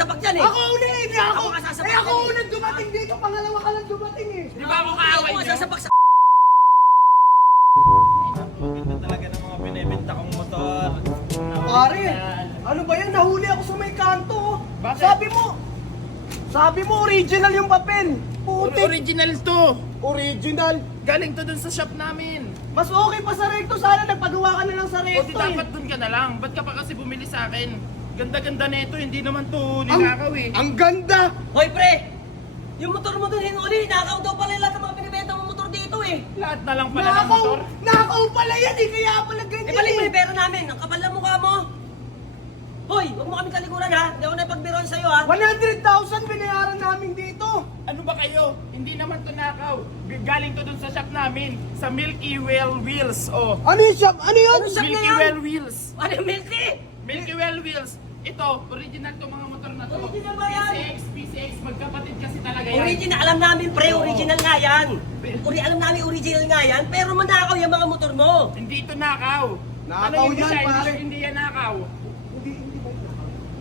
sasapak dyan eh. Ako una eh, hindi ako. Ako nga sasapak Eh ako dyan eh. unang dumating dito, pangalawa ka lang dumating eh. Di ba ako kaaway Ako nga nyo? sasapak sa... Ganda talaga ng mga binibenta kong motor. Pare, ano ba yan? Nahuli ako sa may kanto. Oh. Bakit? Sabi mo original yung papel. Putik. Original to. Original. Galing to dun sa shop namin. Mas okay pa sa recto. Sana nagpagawa ka na lang sa O di recto eh. dapat dun ka na lang. Ba't ka pa kasi bumili sa akin? Ganda-ganda na ito. Hindi naman to ninakaw eh. Ang ganda. Hoy pre! Yung motor mo dun hinuli, nakaw daw pala lahat ng mga binibenta mong motor dito eh. Lahat na lang pala ng motor. Nakaw pala yan eh. Kaya pala ganyan Eh balik mo yung pera namin, ang kapal na mukha mo. Hoy, huwag mo kami talikuran ha. Hindi ako napagbiroan sa'yo ha. 100,000 binayaran namin dito. Ano ba kayo? Hindi naman to nakaw. Galing to dun sa shop namin. Sa Milky Well Wheels. Oh. Ano yung shop? Ano yun? Ano shop na Milky yan? Well Wheels. Ano yung milky? Milky Well Wheels. Ito, original to mga motor na to. Original ba yan? PCX, magkapatid kasi talaga yan. Original, alam namin pre, Oo. original nga yan. Alam namin original nga yan, pero manakaw yung mga motor mo. Hindi ito nakaw. Nakaw Ano yung yan, design? pare. Hindi yan nakaw. Hindi ba?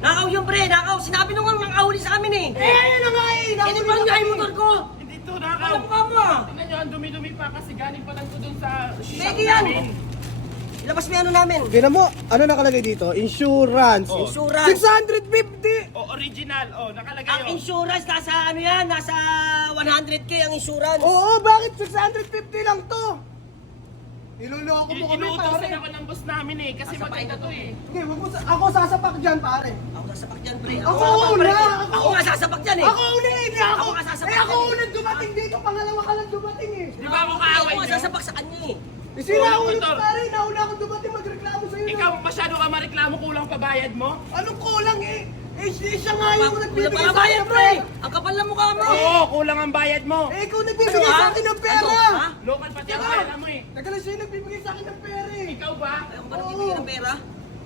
Nakaw yung pre, nakaw. Sinabi nung nga nakahuli sa amin eh. Eh, ayun na nga eh. Hindi pa nga yung motor ko. Hindi ito nakaw. Ano pa mo ah? Tingnan nyo, ang dumi-dumi pa kasi galing pa lang to dun sa shop Pwede yan. namin. Ilabas mo yung ano namin. Tignan mo, ano nakalagay dito? Insurance. Oh. Insurance. 650. O, original. O, nakalagay Ang o. insurance, nasa ano yan, nasa 100k ang insurance. Oo, bakit 650 lang to? Niloloko mo kami, Inuutosan pare. ako ng boss namin eh, kasi Sasapakin maganda ko. to eh. Hindi, ako sasapak dyan, pare. Ako sasapak dyan, pre. Ako sasapak, pre. una, Ako nga sasapak dyan eh. Ako una eh, hindi ako. Ako nga sasapak Eh ako dyan eh. unang dumating dito, pangalawa ka lang dumating eh. Di ba ako kaaway Ako nga nyo? sasapak sa kanya eh. Eh sila Oo, unang motor. pare, nauna ako dumating magreklamo sa'yo. na- Ikaw, masyado ka mareklamo, kulang pa bayad mo? Anong kulang eh? Eh siya nga yung nagbibigay Wala sa bayad, akin, pre. Ang kapal na mukha mo. Oo, kulang ang bayad mo. Eh ikaw nagbibigay Ano, sa ha? akin ng pera. Ano, ha? Local pati ang Teka. pera mo eh. Teka lang, siya yung nagbibigay sa akin ng pera eh. Ikaw ba? Ayaw ko ba nagbibigay ng pera?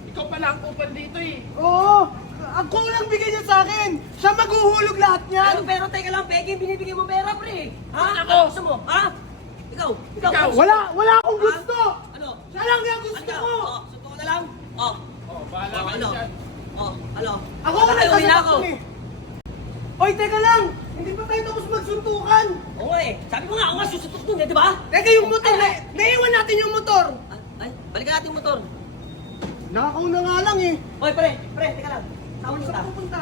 Ikaw pala ang kupal dito eh. Oo, ang kulang bigay niya sa akin. Siya maghuhulog lahat niyan. Pero teka lang, Peggy, binibigay mo pera, pre. Ha? Ako. Ano gusto mo? Ha? Ikaw. Ikaw. Wala akong Ha? gusto. Ano? Siya lang yung gusto Ano? ko. Oh, sunto ko na lang. Oh. Oh, bahala Oh, kayo ano? dyan. Oh, ano? Ako Baka ang kayo, uwi na ako. nagsasapak eh. Oy, teka lang. Hindi pa tayo tapos magsuntukan. Oo nga eh. Sabi ko nga, ako nga susutok dun eh, di ba? Teka, yung motor, naiwan natin yung motor. Ay, balikan natin yung motor. Nakaw na nga lang eh. Hoy, pre, teka lang. Saan Saan kita? pupunta?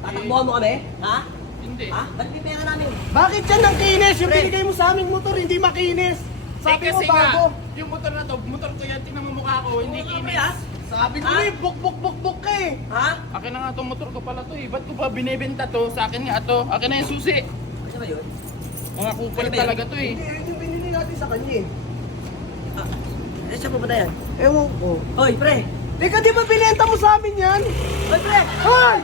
Tatakbuhan mo kami? Ha? Hindi. Ha? Balik yung pera namin. Bakit yan ang kinis? Yung Pre. binigay mo sa aming motor, hindi makinis. Sabi Eh, mo kasi bago. nga, yung motor na to, motor ko yan, tingnan mo mukha ko, hindi Oo nga, pre, kinis. ha? Sabi ko Ha? eh, buk ka eh. Ha? Akin na nga itong motor ko pala to eh. Ba't ko pa binibenta to? Sa akin nga to. Akin na yung susi. Ano ba yun? Mga kupal Ano ba yun? talaga to eh. Hindi, yung binili natin sa kanya eh. Ah, eh, saan pupunta yan? Ewan ko. Hoy, pre! Teka, di ba binenta mo sa amin yan? Hoy, pre! Hoy!